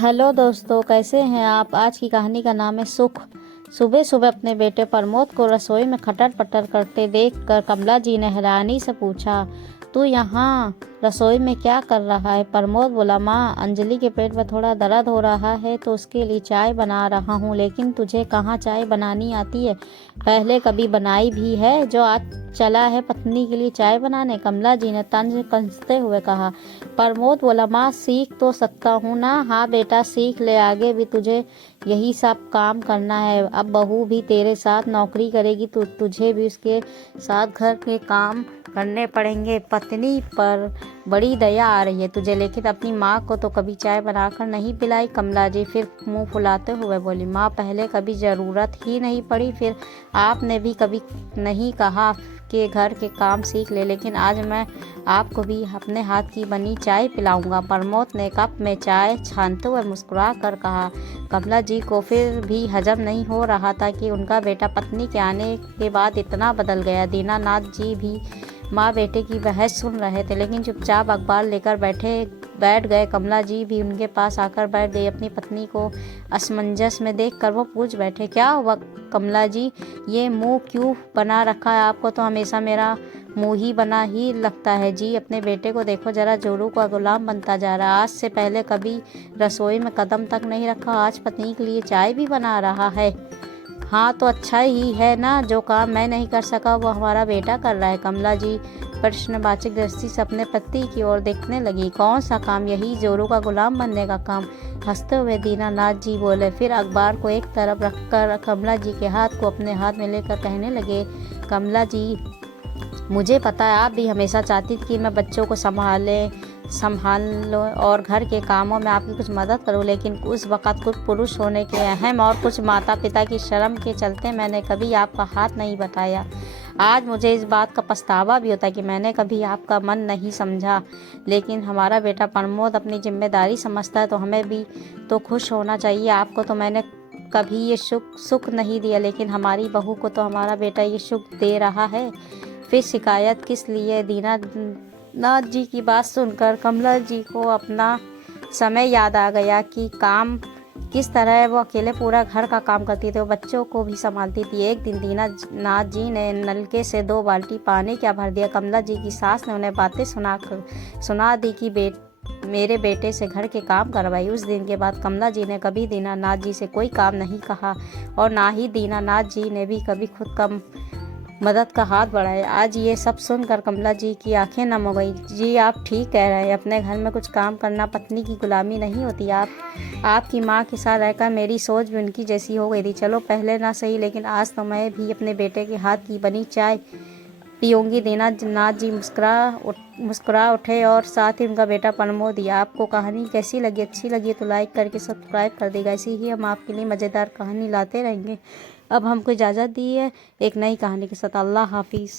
Hello दोस्तों, कैसे हैं आप। आज की कहानी का नाम है सुख। सुबह सुबह अपने बेटे प्रमोद को रसोई में खटर पटर करते देखकर कमला जी ने हैरानी से पूछा, तू यहाँ रसोई में क्या कर रहा है। प्रमोद बोला, माँ, अंजलि के पेट में थोड़ा दर्द हो रहा है तो उसके लिए चाय बना रहा हूँ। लेकिन तुझे कहाँ चाय बनानी आती है, पहले कभी बनाई भी है जो आज चला है पत्नी के लिए चाय बनाने। कमला जी ने तंज कसते हुए कहा। प्रमोद बोला, माँ, सीख तो सकता हूँ ना। हाँ बेटा, सीख ले, आगे भी तुझे यही सब काम करना है। अब बहू भी तेरे साथ नौकरी करेगी तो तुझे भी उसके साथ घर के काम करने पड़ेंगे। पत्नी पर बड़ी दया आ रही है तुझे, लेकिन अपनी माँ को तो कभी चाय बनाकर नहीं पिलाई। कमला जी फिर मुंह फुलाते हुए बोली, माँ, पहले कभी ज़रूरत ही नहीं पड़ी, फिर आपने भी कभी नहीं कहा कि घर के काम सीख ले, लेकिन आज मैं आपको भी अपने हाथ की बनी चाय पिलाऊंगा। प्रमोद ने कप में चाय छानते हुए मुस्कुरा कर कहा। कमला जी को फिर भी हजम नहीं हो रहा था कि उनका बेटा पत्नी के आने के बाद इतना बदल गया। दीनानाथ जी भी माँ बेटे की बहस सुन रहे थे, लेकिन चुपचाप अखबार लेकर बैठ गए। कमला जी भी उनके पास आकर बैठ गई। अपनी पत्नी को असमंजस में देखकर वो पूछ बैठे, क्या हुआ कमला जी, ये मुंह क्यों बना रखा है आपको। तो हमेशा मेरा मुंह ही बना ही लगता है जी। अपने बेटे को देखो जरा, जोरू का गुलाम बनता जा रहा है। आज से पहले कभी रसोई में कदम तक नहीं रखा, आज पत्नी के लिए चाय भी बना रहा है। हाँ तो अच्छा ही है ना, जो काम मैं नहीं कर सका वो हमारा बेटा कर रहा है। कमला जी प्रश्नवाचक दृष्टि से अपने पति की ओर देखने लगी। कौन सा काम, यही जोरू का गुलाम बनने का काम। हंसते हुए दीनानाथ जी बोले, फिर अखबार को एक तरफ रखकर कमला जी के हाथ को अपने हाथ में लेकर कहने लगे, कमला जी, मुझे पता है आप भी हमेशा चाहती थी कि मैं बच्चों को संभाल लो और घर के कामों में आपकी कुछ मदद करूं, लेकिन उस वक़्त कुछ पुरुष होने के अहम और कुछ माता पिता की शर्म के चलते मैंने कभी आपका हाथ नहीं बटाया। आज मुझे इस बात का पछतावा भी होता है कि मैंने कभी आपका मन नहीं समझा, लेकिन हमारा बेटा प्रमोद अपनी जिम्मेदारी समझता है तो हमें भी तो खुश होना चाहिए। आपको तो मैंने कभी ये सुख नहीं दिया, लेकिन हमारी बहू को तो हमारा बेटा ये सुख दे रहा है। फिर शिकायत किस लिए। दीनानाथ जी की बात सुनकर कमला जी को अपना समय याद आ गया कि काम किस तरह वो अकेले पूरा घर का काम करती थी, वो बच्चों को भी संभालती थी। एक दिन दीनानाथ जी ने नलके से 2 बाल्टी पानी क्या भर दिया। कमला जी की सास ने उन्हें बातें सुना दी कि मेरे बेटे से घर के काम करवाई। उस दिन के बाद कमला जी ने कभी दीनानाथ जी से कोई काम नहीं कहा और ना ही दीनानाथ जी ने भी कभी खुद का मदद का हाथ बढ़ाया। आज ये सब सुनकर कमला जी की आंखें नम हो गई। जी, आप ठीक कह रहे हैं, अपने घर में कुछ काम करना पत्नी की गुलामी नहीं होती। आपकी माँ के साथ रहकर मेरी सोच भी उनकी जैसी हो गई थी। चलो पहले ना सही, लेकिन आज तो मैं भी अपने बेटे के हाथ की बनी चाय पीऊँगी। दीनानाथ जी मुस्कुरा उठे और साथ ही उनका बेटा प्रमोद दिया। आपको कहानी कैसी लगी, अच्छी लगी तो लाइक करके सब्सक्राइब कर देगा। ऐसी ही हम आपके लिए मज़ेदार कहानी लाते रहेंगे। अब हमको इजाज़त दी है एक नई कहानी के साथ। अल्लाह हाफिज़।